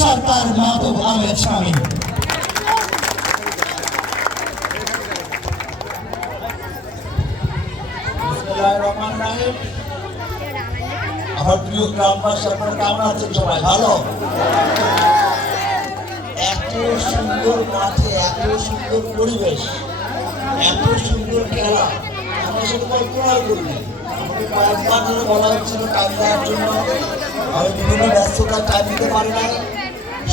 সরকার মাহবুব আহমেদ স্বামী। আমার প্রিয় গ্রামবাসী, আপনারা কেমন আছেন? সবাই ভালো? এত সুন্দর মাঠে, এত সুন্দর পরিবেশ, এত সুন্দর খেলা আমি আসলে কল্পনা করিনি। আমাকে কয়েকবার ধরে বলা হচ্ছিল টাইম দেওয়ার জন্য, আমি বিভিন্ন ব্যস্ততার টাইম দিতে পারি নাই।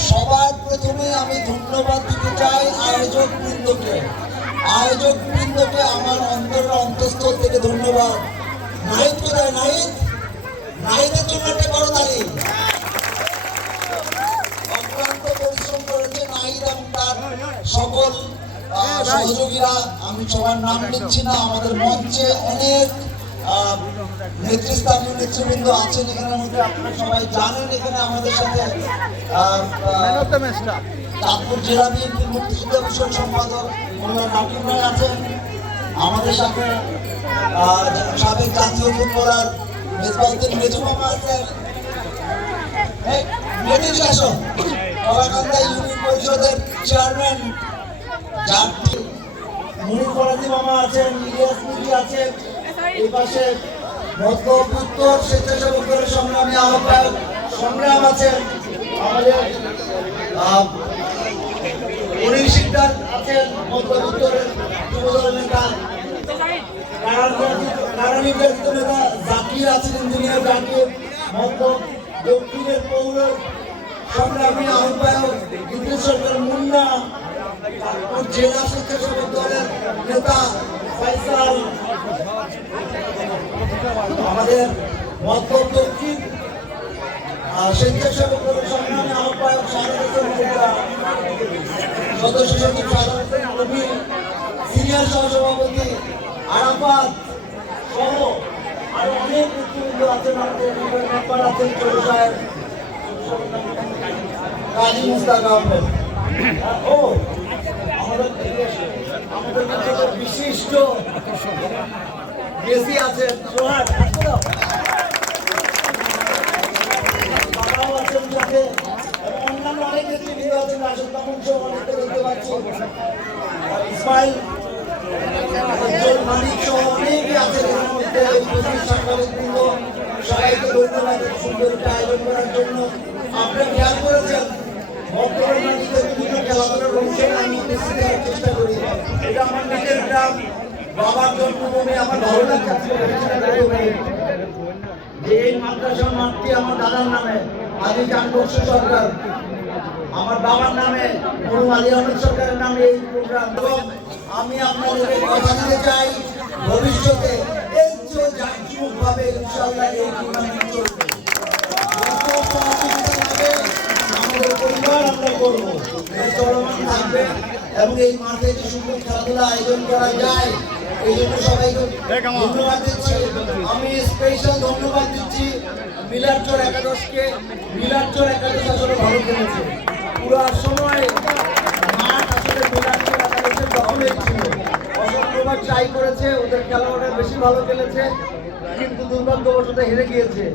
সবার প্রথমে আমি ধন্যবাদ দিতে চাই আয়োজক বৃন্দকে। আমার অন্তরের অন্তঃস্থল থেকে ধন্যবাদ। নাহিদ কোথায়? নাহিদের জন্য একটা বড় তালি। অক্লান্ত পরিশ্রম করেছে নাহিদ এবং তার সকল সহযোগীরা। আমি সবার নাম নিচ্ছি না। আমাদের মঞ্চে অনেক নেতৃস্থানীয় নেতৃবৃন্দ আছেন এখানের মধ্যে, আপনারা সবাই জানেন। এখানে আমাদের সাথে চাঁদপুর জেলা বিএনপির মুক্তিযোদ্ধা বিষয়ক সম্পাদক মোল্লা নাকিব ভাই আছেন। আমাদের সাথে সাবেক জাতীয় ফুটবলার মেজবাউদ্দিন মেজু মামা আছেন। কলাকান্দা ইউনিয়ন পরিষদের চেয়ারম্যান মুনির ফরাজি মামা আছেন, ইলিয়াস মিজি আছেন। এই পাশে মতলব উত্তর স্বেচ্ছাসেবক দলের সংগ্রামী আহ্বায়ক সংগ্রাম আছেন। আমাদের অনিল শিকদার আছেন, মতলব উত্তরের যুবদলের নেতা। নারায়ণগঞ্জের নেতা জাকির আছেন, ইঞ্জিনিয়ার জাকির। মতলব দক্ষিণের পৌর সংগ্রামী আহ্বায়ক ইদ্রিস সরকার মুন্না। জেলা স্বেচ্ছাসেবক দলের নেতা ফয়সাল। আমাদের মতলব দক্ষিণ স্বেচ্ছাসেবক দলের সংগ্রামী আহ্বায়ক সদস্য সচিব সিনিয়র সহসভাপতি আরাফাত সহ আরো অনেক নেতৃবৃন্দ আছেন। আমাদের মেম্বার আছেন ছোট সাহেব কাজী মুস্তাক আহমেদ। ও আমাদের বিশিষ্ট মেসি আছেন, সোহাগ আছেন সাথে, অন্যান্য অনেক নেতৃবৃন্দ আছেন। আসল তখন সহ অনেকটা দেখতে পাচ্ছি। ইসমাইল মানিক সহ অনেকে আছেন এর মধ্যে। সাংবাদিকবৃন্দ সবাইকে ধন্যবাদ সুন্দর একটা আয়োজন করার জন্য। আপনারা খেয়াল করেছেন বর্তমান মাটিতে বিভিন্ন খেলাধুলার অনুষ্ঠানে আমি উপস্থিত থাকার চেষ্টা করি। এটা আমার নিজের গ্রাম, বাবার জন্মভূমি। আমার ভালো লাগছে যে এই মাদ্রাসার মাঠটি আমার দাদার নামে আলী জান বক্স সরকার, আমার বাবার নামে মরুম আলী আহমেদ সরকারের নামে এই প্রোগ্রাম। এবং আমি আপনাদের কথা দিতে চাই ভবিষ্যতে এই যে জাঁকজমকভাবে ইনশাআল্লাহ এই টুর্নামেন্ট চলবে। আমাদের পরিবার আমরা করবো, চলমান থাকবে এবং এই মাঠে যে সুন্দর খেলাধুলা আয়োজন করা যায় এই জন্য সবাইকে ধন্যবাদ দিচ্ছি। আমি স্পেশাল ধন্যবাদ দিচ্ছি মিলারচর একাদশকে। মিলারচর একাদশ আসলে ভালো খেলেছে পুরো সময়। মাঠ আসলে মিলারচর একাদশের দখলেই ছিল। অসংখ্যবার ট্রাই করেছে, ওদের খেলোয়াড়রা বেশি ভালো খেলেছে, কিন্তু দুর্ভাগ্যবশত হেরে গিয়েছে।